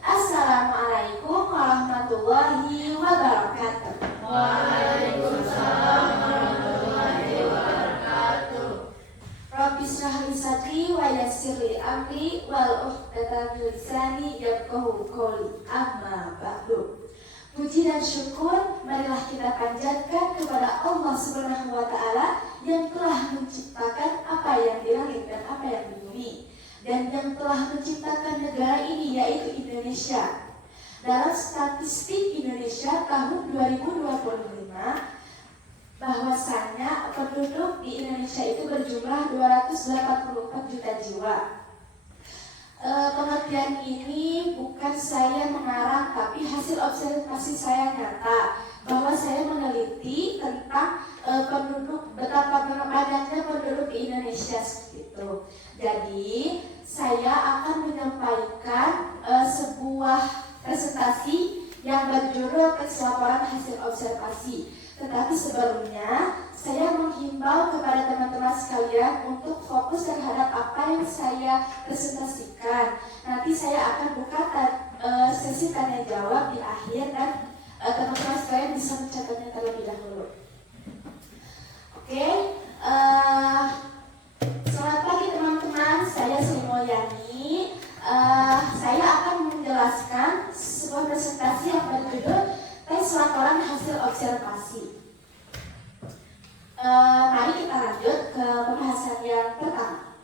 Assalamualaikum warahmatullahi wabarakatuh. Waalaikumsalam warahmatullahi wabarakatuh. Rabbi shrah li sadri wa yassir li amri wal 'uqdatam min lisani yafqahu qawli. Amma ba'du. Puji dan syukur marilah kita panjatkan kepada Allah Subhanahu wa taala yang telah menciptakan apa yang di langit dan apa yang di bumi, dan yang telah menciptakan negara ini yaitu Indonesia. Dalam statistik Indonesia tahun 2025, bahwasannya penduduk di Indonesia itu berjumlah 284 juta jiwa. Pengertian ini bukan saya mengarang, tapi hasil observasi saya nyata bahwa saya meneliti tentang penduduk, betapa padannya penduduk di Indonesia seperti itu. Jadi saya akan menyampaikan sebuah presentasi yang berjudul teks laporan hasil observasi. Tetapi sebelumnya saya menghimbau kepada teman-teman sekalian untuk fokus terhadap apa yang saya presentasikan. Nanti saya akan buka sesi tanya jawab di akhir, dan teman-teman sekalian bisa mencatatnya terlebih dahulu. Oke, selamat pagi teman-teman, saya Sri Mulyani. Saya akan menjelaskan sebuah presentasi yang berjudul teks laporan hasil observasi. Mari kita lanjut ke pembahasan yang pertama.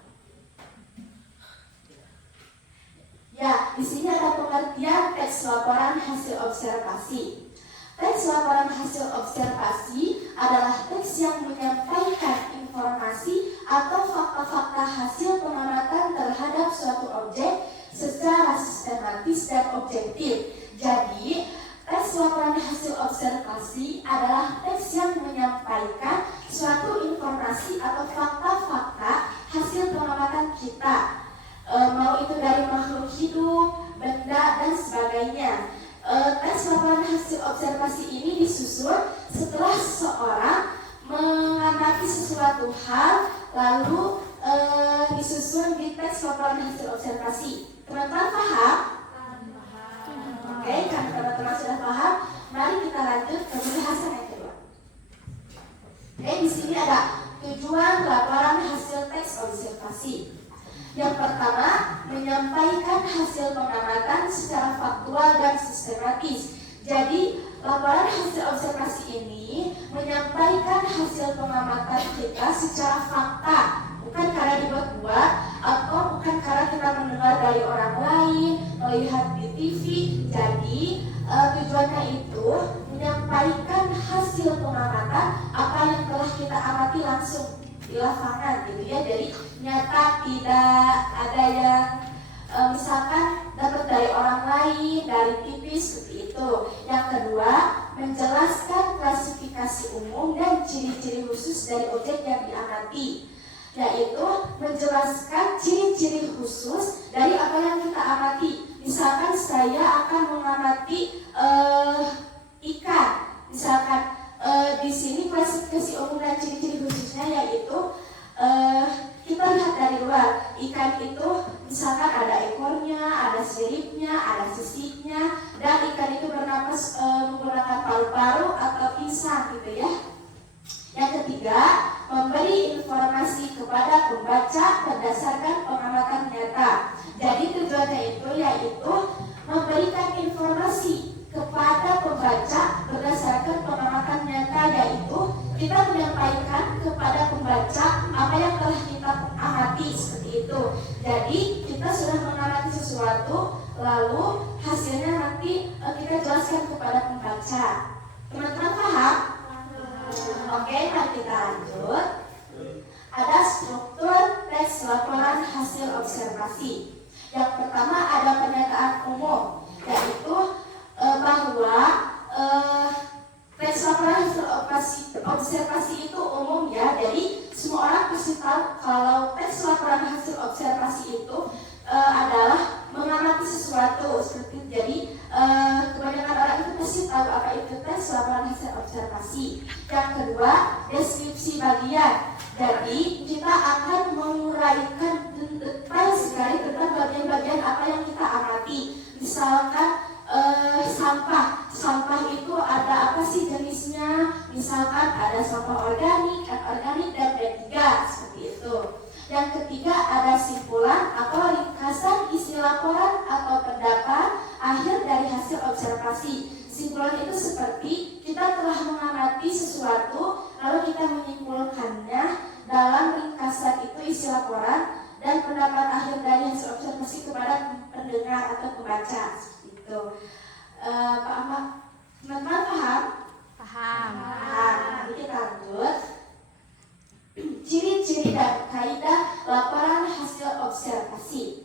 Ya, di sini ada pengertian teks laporan hasil observasi. Teks laporan hasil observasi adalah teks yang menyampaikan informasi atau fakta-fakta hasil pengamatan terhadap suatu objek secara sistematis dan objektif. Jadi, teks laporan hasil observasi adalah teks yang menyampaikan suatu informasi atau fakta-fakta hasil pengamatan kita, mau itu dari makhluk hidup, benda, dan sebagainya. Teks laporan hasil observasi ini disusun setelah seseorang mengamati sesuatu hal, lalu disusun di teks laporan hasil observasi. Teman-teman paham? Oke, karena teman-teman sudah paham, mari kita lanjut ke pembahasan yang kedua. Oke, di sini ada tujuan laporan hasil teks observasi. Yang pertama, menyampaikan hasil pengamatan secara faktual dan sistematis. Jadi, laporan hasil observasi ini menyampaikan hasil pengamatan kita secara fakta, bukan karena dibuat-buat atau bukan karena kita mendengar dari orang lain, melihat di TV. Jadi tujuannya itu menyampaikan hasil pengamatan apa yang telah kita amati langsung di lapangan, gitu ya. Jadi nyata, tidak ada yang misalkan dapat dari orang lain, dari TV seperti itu. Yang kedua, menjelaskan klasifikasi umum dan ciri-ciri khusus dari objek yang diamati, yaitu menjelaskan ciri-ciri khusus dari apa yang kita amati. Misalkan saya akan mengamati ikan, misalkan di sini klasifikasi umum dan ciri-ciri khususnya yaitu kita lihat dari luar, ikan itu misalkan ada ekornya, ada siripnya, ada sisiknya, dan ikan itu bernapas menggunakan paru-paru atau insang, gitu ya. Yang ketiga, memberi informasi kepada pembaca berdasarkan pengamatan nyata. Jadi tujuannya itu yaitu memberikan informasi kepada pembaca berdasarkan pengamatan nyata, yaitu kita menyampaikan kepada pembaca apa yang telah kita amati, seperti itu. Jadi kita sudah mengamati sesuatu, lalu hasilnya nanti kita jelaskan kepada pembaca. Teman-teman paham? Oke, mari kita lanjut. Ada struktur teks laporan hasil observasi. Yang pertama ada pernyataan umum, yaitu bahwa teks laporan hasil observasi itu umum ya. Jadi semua orang pasti tahu kalau teks laporan hasil observasi itu adalah mengamati sesuatu seperti itu. Jadi kebanyakan orang itu pasti tahu apa itu teks laporan hasil observasi. Yang kedua, deskripsi bagian. Jadi kita akan menguraikan detail sekali tentang bagian-bagian apa yang kita amati. Misal klasifikasi jenisnya, misalkan ada sampah organik, anorganik, dan B3, seperti itu. Yang ketiga ada simpulan atau ringkasan isi laporan atau pendapat akhir dari hasil observasi. Simpulan itu seperti kita telah mengamati sesuatu, lalu kita menyimpulkannya dalam ringkasan itu isi laporan dan pendapat akhir dari hasil observasi kepada pendengar atau pembaca. Gitu. Pak Ahmad, teman-teman paham? Paham. Nanti kita lanjut. Ciri-ciri dan kaidah laporan hasil observasi.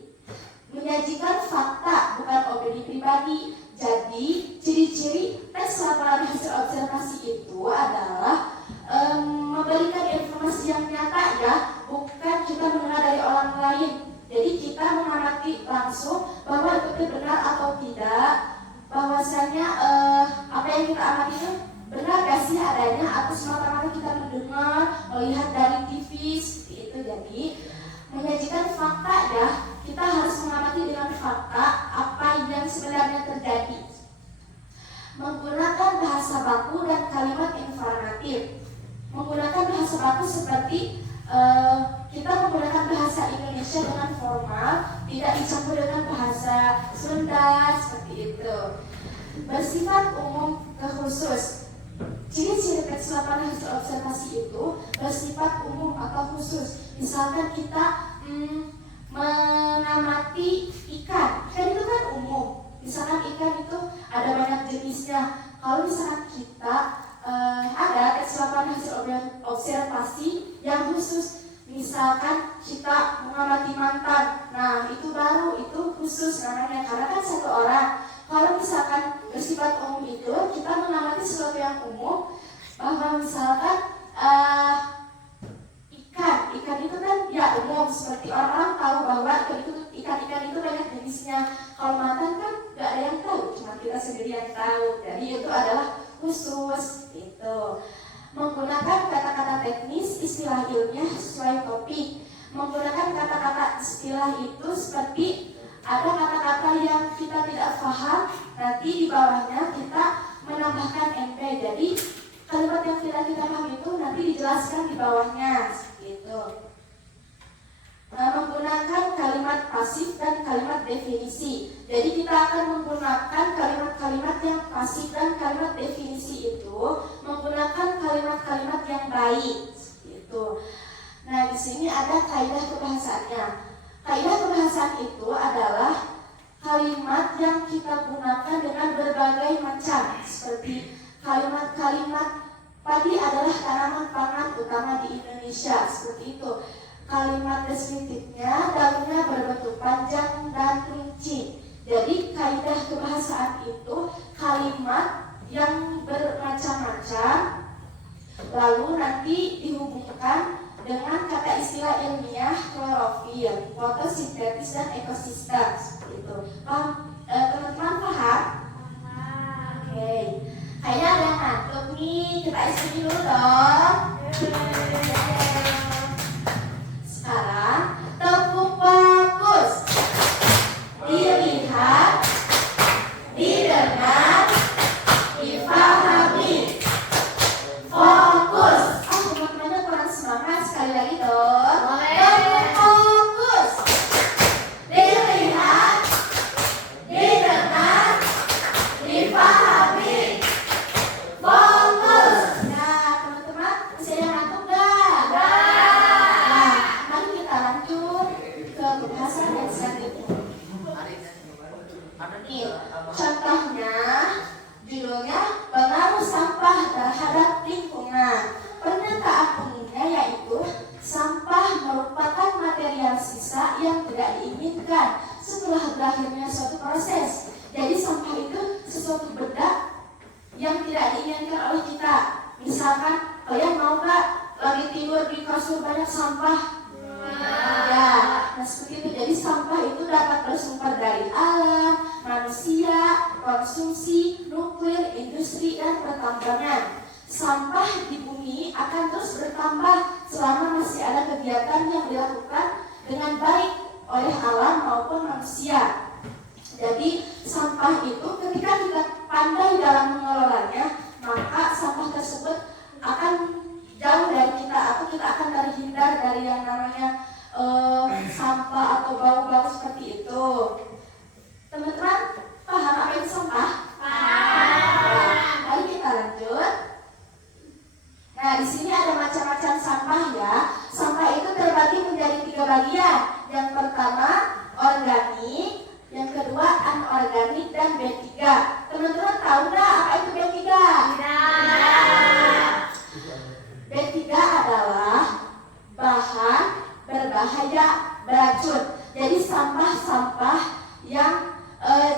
Menyajikan fakta, bukan opini pribadi. Jadi, ciri-ciri teks laporan hasil observasi itu adalah memberikan informasi yang nyata ya, bukan kita mendengar dari orang lain. Jadi kita mengamati langsung bahwa itu benar atau tidak, bahwasanya apa yang kita amati itu benar gak sih adanya, atau semata-mata kita mendengar, melihat dari TV seperti itu. Jadi menyajikan fakta ya, kita harus mengamati dengan fakta apa yang sebenarnya terjadi. Menggunakan bahasa baku dan kalimat informatif. Menggunakan bahasa baku seperti kita menggunakan bahasa Indonesia dengan formal, tidak dicampur dengan bahasa Sunda seperti itu. Bersifat umum ke khusus. Ciri-ciri teks laporan hasil observasi itu bersifat umum atau khusus. Misalkan kita mengamati ikan itu kan umum. Misalkan ikan itu ada banyak jenisnya. Kalau misalkan kita ada teks laporan hasil observasi yang khusus, misalkan kita mengamati mantan, nah itu baru, itu khusus namanya karena kan satu orang. Kalau misalkan bersifat umum itu kita mengamati sesuatu yang umum, bahwa misalkan ikan itu kan ya umum, seperti orang-orang tahu bahwa ikan itu banyak jenisnya. Kalau mantan kan gak ada yang tahu, cuma kita sendiri yang tahu. Jadi itu adalah khusus itu. Menggunakan kata-kata teknis, istilah ilmiah sesuai topik. Menggunakan kata-kata istilah itu seperti ada kata-kata yang kita tidak paham, nanti di bawahnya kita menambahkan NP. Jadi kalimat yang tidak kita paham itu nanti dijelaskan di bawahnya gitu. Menggunakan kalimat pasif dan kalimat definisi. Jadi kita akan menggunakan kalimat-kalimat yang pasif dan kalimat definisi itu menggunakan kalimat-kalimat yang baik gitu. Nah, di sini ada kaidah kebahasaannya. Kaidah kebahasaan itu adalah kalimat yang kita gunakan dengan berbagai macam, seperti kalimat-kalimat padi adalah tanaman pangan utama di Indonesia, seperti itu. Kalimat deskriptifnya daunnya berbentuk panjang dan rinci. Jadi kaidah kebahasaan itu kalimat yang bermacam-macam, lalu nanti dihubungkan dengan kata istilah ilmiah klorofil, fotosintesis dan ekosistem seperti itu. Teman-teman paham? Oke. Kayaknya ada yang ngantuk nih, kita isi dulu dong. Sekarang tepuk fokus. Dilihat, didengar, dipahami. Fokus. Teman-temannya kurang semangat, sekali lagi dong. Tepuk fokus. Dilihat, didengar, dipahami. Fokus. Nah, teman-teman bisa yang ngantuk gak? Nah, mari kita lanjut ke pembahasan yang selanjutnya. Nih, contohnya judulnya pengaruh sampah terhadap lingkungan. Pernyataan umumnya yaitu sampah merupakan material sisa yang tidak diinginkan setelah berakhirnya suatu proses. Jadi sampah itu sesuatu benda yang tidak diinginkan oleh kita. Misalkan kalian mau gak lagi tidur di kasur banyak sampah? Ya, nah seperti itu. Jadi sampah itu dapat bersumber dari alam, manusia, konsumsi, nuklir, industri, dan pertambangan. Sampah di bumi akan terus bertambah selama masih ada kegiatan yang dilakukan dengan baik oleh alam maupun manusia. Jadi sampah itu ketika kita pandai dalam mengelolanya, maka sampah tersebut akan jauh dari kita atau kita akan terhindar dari yang namanya sampah atau bau-bau seperti itu. Teman-teman paham apa itu sampah? Paham. Mari kita lanjut. Nah, di sini ada macam-macam sampah ya. Sampah itu terbagi menjadi 3 bagian. Yang pertama organik, yang kedua anorganik dan B3. Teman-teman tahu nggak apa itu B3? Tidak. B3 adalah bahan berbahaya beracun. Jadi sampah-sampah yang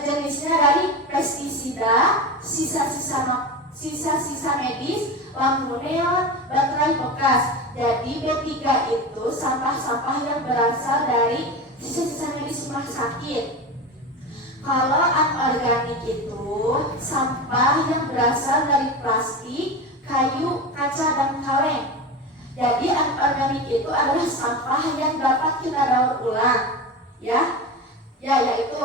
jenisnya dari pestisida, sisa-sisa medis, lampu neon, baterai bekas. Jadi B3 itu sampah-sampah yang berasal dari sisa-sisa medis rumah sakit. Kalau anorganik itu sampah yang berasal dari plastik, kayu, kaca, dan kaleng. Jadi anorganik itu adalah sampah yang dapat kita daur ulang, ya, yaitu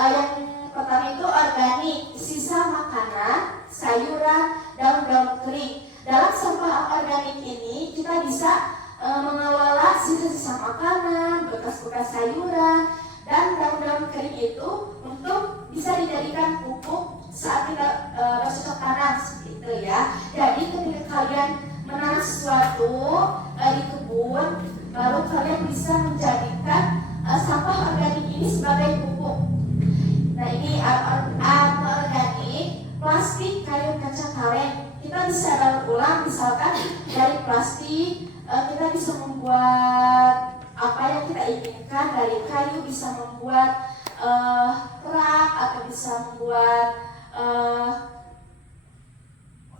yang pertama itu organik, sisa makanan, sayuran, daun-daun kering. Dalam sampah organik ini kita bisa mengelola sisa-sisa makanan, bekas-bekas sayuran, dan daun-daun kering itu untuk bisa dijadikan pupuk saat kita bercocok tanam seperti itu ya. Jadi ketika kalian menanam sesuatu di kebun, lalu kalian bisa menjadikan sampah organik ini sebagai pupuk. Nah, ini anorganik, plastik, kayu, kaca, kaleng. Kita bisa daur ulang, misalkan dari plastik kita bisa membuat apa yang kita inginkan. Dari kayu bisa membuat rak atau bisa membuat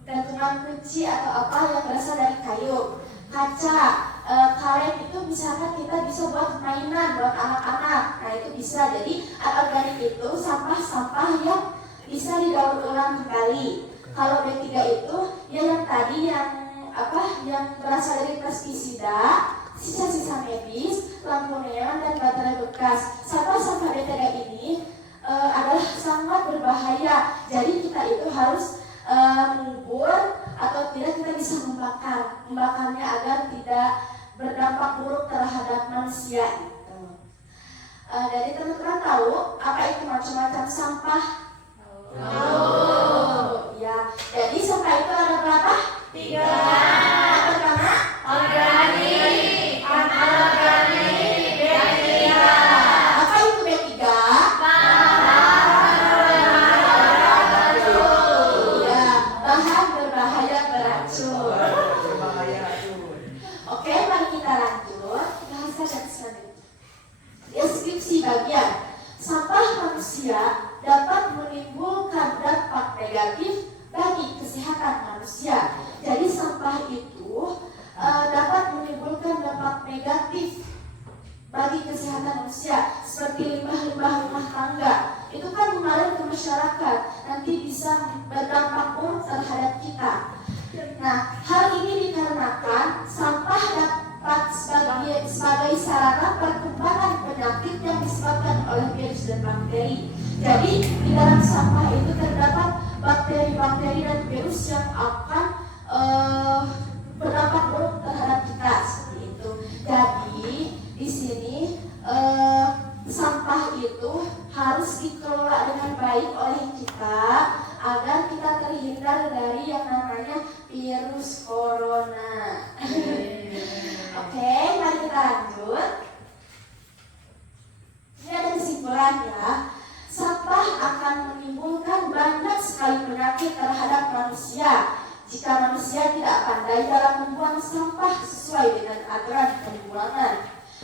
gantungan kunci atau apa yang berasal dari kayu. Kaca, kaleng itu misalkan kita bisa buat mainan buat anak-anak. Nah, itu bisa. Jadi anorganik itu sampah-sampah yang bisa didaur ulang kembali. Kalau B3 itu ya yang tadi yang berasal dari pestisida, sisa-sisa medis, lampu neon, dan baterai bekas. Sampah-sampah B3 ini adalah sangat berbahaya. Jadi kita itu harus mengubur atau tidak kita bisa membakarnya agar tidak berdampak buruk terhadap manusia. Jadi teman-teman tahu apa itu macam-macam sampah? Ya. Jadi sampah itu ada berapa? 3. Yang pertama organik, anorganik, B3. Apa itu B3? Bahan berbahaya beracun. Oke, mari kita lanjut bahasa dan selanjutnya. Deskripsi bagian sampah manusia dapat menimbulkan dampak negatif bagi kesehatan manusia. Jadi sampah itu dapat menimbulkan dampak negatif bagi kesehatan manusia, seperti limbah-limbah rumah tangga. Itu kan mengalir ke masyarakat, nanti bisa berdampak buruk terhadap kita. Nah, hal ini dikarenakan sampah dapat sebagai sarana perkembangan penyakit yang disebabkan oleh virus dan bakteri. Jadi di dalam sampah itu terdapat bakteri-bakteri dan virus yang akan berdampak buruk terhadap kita seperti itu. Jadi di sini sampah itu harus dikelola dengan baik oleh kita agar kita terhindar dari yang namanya virus corona. Oke, mari kita lanjut. Ini ada kesimpulannya. Sampah akan menimbulkan banyak sekali penyakit terhadap manusia jika manusia tidak pandai dalam membuang sampah sesuai dengan aturan pembuangan.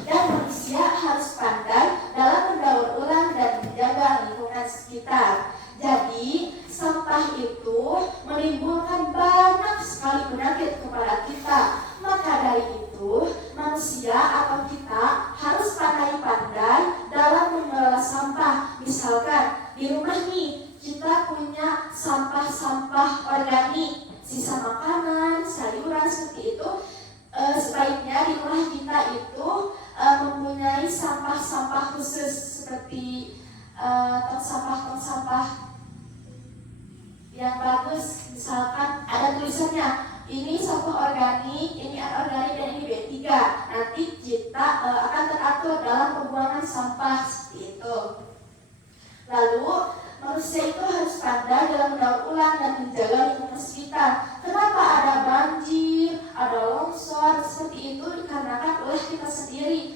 Dan manusia harus pandai dalam mendaur ulang dan menjaga lingkungan sekitar. Jadi sampah itu menimbulkan banyak sekali penyakit kepada kita. Maka dari itu manusia atau kita harus pandai-pandai dalam mengelola sampah. Misalkan di rumah nih kita punya sampah-sampah organik, sisa makanan, sayuran seperti itu. Sebaiknya di rumah kita itu mempunyai sampah-sampah khusus seperti tong sampah yang bagus, misalkan tulisannya ini sampah organik, ini anorganik, dan ini B3. Nanti kita akan teratur dalam pembuangan sampah seperti itu. Lalu manusia itu harus pandai dalam mendaur ulang dan menjaga lingkungan sekitar. Kenapa ada banjir, ada longsor seperti itu? Dikarenakan ulah kita sendiri,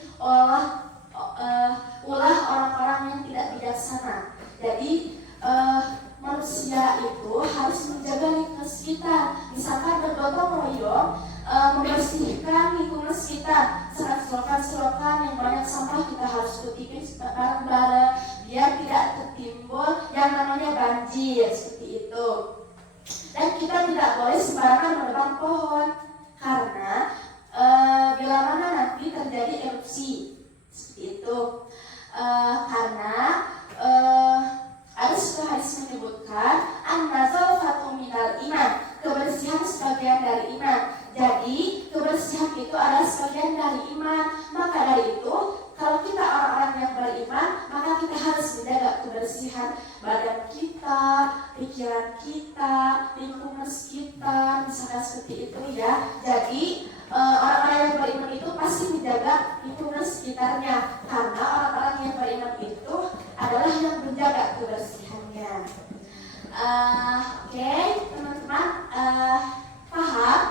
ulah orang-orang yang tidak bijaksana. Jadi manusia itu harus menjaga lingkungan sekitar. Misalkan bergotong royong membersihkan lingkungan sekitar. Selokan-selokan yang banyak sampah kita harus kutipin bareng-bareng biar tidak tertimbul yang namanya banjir seperti itu. Dan kita tidak boleh sembarangan menebang pohon karena bila mana nanti terjadi erupsi seperti itu. Karena ada sebuah hadis menyebutkan an-nazafatu minal iman, kebersihan sebagian dari iman. Jadi kebersihan itu adalah sebagian dari iman. Maka dari itu, kalau kita orang-orang yang beriman, maka kita harus menjaga kebersihan badan kita, pikiran kita, lingkungan sekitar, misalkan seperti itu ya. Jadi orang-orang yang beriman itu pasti menjaga lingkungan sekitarnya, karena orang-orang yang beriman itu adalah yang menjaga kebersihannya. Oke, teman-teman, paham?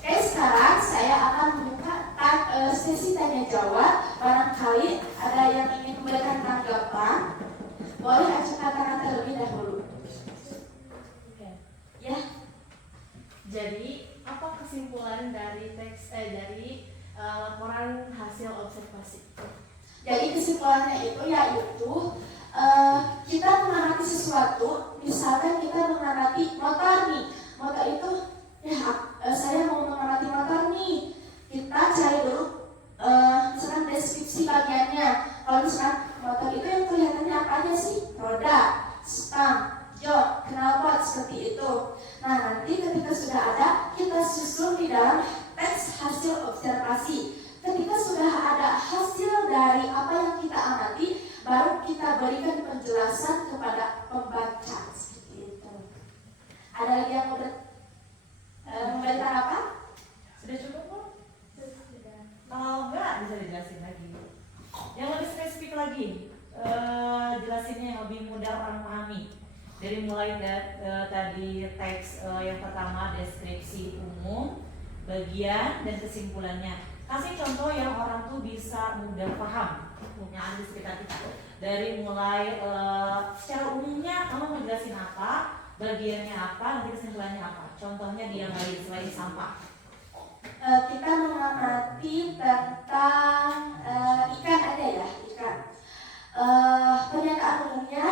Oke, sekarang saya akan membuka sesi tanya jawab. Barangkali ada yang ingin memberikan tanggapan, boleh acungkan tangan terlebih dahulu. Ya. Jadi, apa kesimpulan dari laporan hasil observasi? Jadi kesimpulannya itu yaitu kita mengamati sesuatu. Misalkan kita mengamati motor nih, motor itu saya mau mengamati motor nih. Kita cari dulu misalkan deskripsi bagiannya. Kalau misalkan motor itu yang kelihatannya apa aja sih? Roda, stang, jok, knalpot, seperti itu. Nah, nanti ketika sudah ada, kita susun di dalam teks hasil observasi. Ketika sudah ada hasil dari apa yang kita amati, baru kita berikan penjelasan kepada pembaca seperti itu. Ada lagi yang mau memberikan apa? Sudah cukup kok? Sudah. Kalau enggak bisa dijelasin lagi. Yang lebih spesifik lagi, jelasinnya yang lebih mudah orang pahami. Dari mulai tadi teks yang pertama deskripsi umum, bagian dan kesimpulannya. Kasih contoh yang orang tuh bisa mudah paham yang ada di sekitar kita. Dari mulai secara umumnya kamu mau jelasin apa, bagiannya apa, nanti kesimpulannya apa. Contohnya dia lagi selain sampah. Kita mengamati tentang ikan ada ya, ikan. Pernyataan umumnya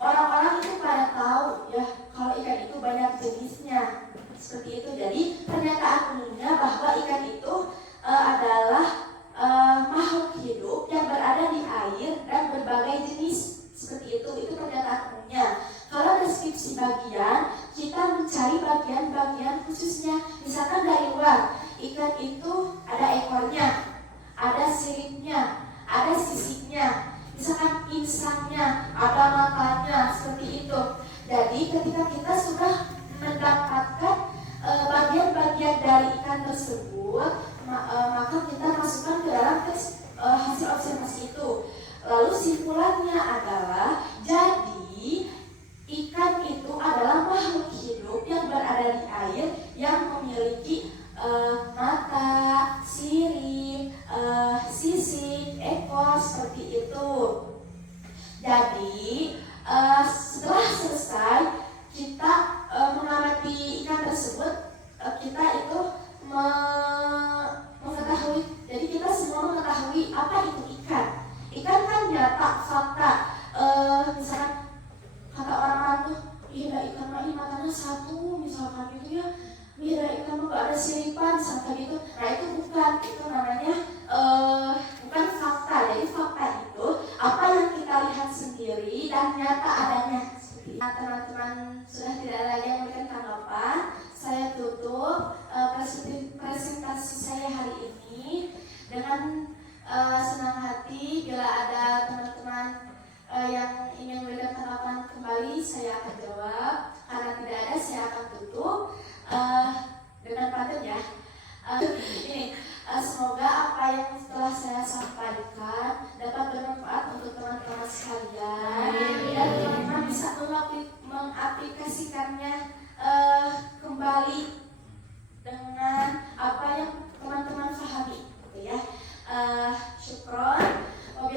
orang-orang itu pada tahu ya kalau ikan itu banyak jenisnya seperti itu. Jadi pernyataan umumnya bahwa ikan itu adalah makhluk hidup yang berada di air dan berbagai jenis seperti itu. Itu pernyataan umumnya. Kalau deskripsi bagian, kita mencari bagian-bagian khususnya. Misalkan dari luar, ikan itu ada ekornya, ada siripnya, ada sisiknya, misalkan insangnya, ada matanya, seperti itu. Jadi ketika kita sudah mendapatkan bagian-bagian dari ikan tersebut, maka kita masukkan ke dalam teks hasil observasi itu. Lalu simpulannya adalah, jadi ikan itu adalah makhluk hidup yang berada di air yang memiliki mata, sirip, sisik, ekor, seperti itu. Jadi setelah selesai kita mengamati ikan tersebut, kita itu mengetahui. Jadi kita semua mengetahui apa itu ikan. Ikan kan nyata, fakta. Misalkan kata orang-orang tuh, iya ikan mah ini matanya satu, misalkan gitu ya. Iya ikan mah gak ada siripan, misalkan gitu. Nah itu bukan, itu namanya bukan fakta. Jadi fakta itu apa yang kita lihat sendiri dan nyata adanya. Nah, teman-teman sudah tidak ada lagi yang memberikan tanggapan. Saya tutup presentasi saya hari ini dengan senang hati. Bila ada teman-teman yang ingin memberikan tanggapan kembali, saya akan jawab. Karena tidak ada, saya akan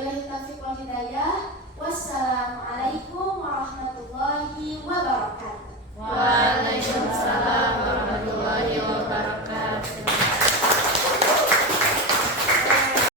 Wabillahi taufiq wal hidayah. Wassalamualaikum warahmatullahi wabarakatuh.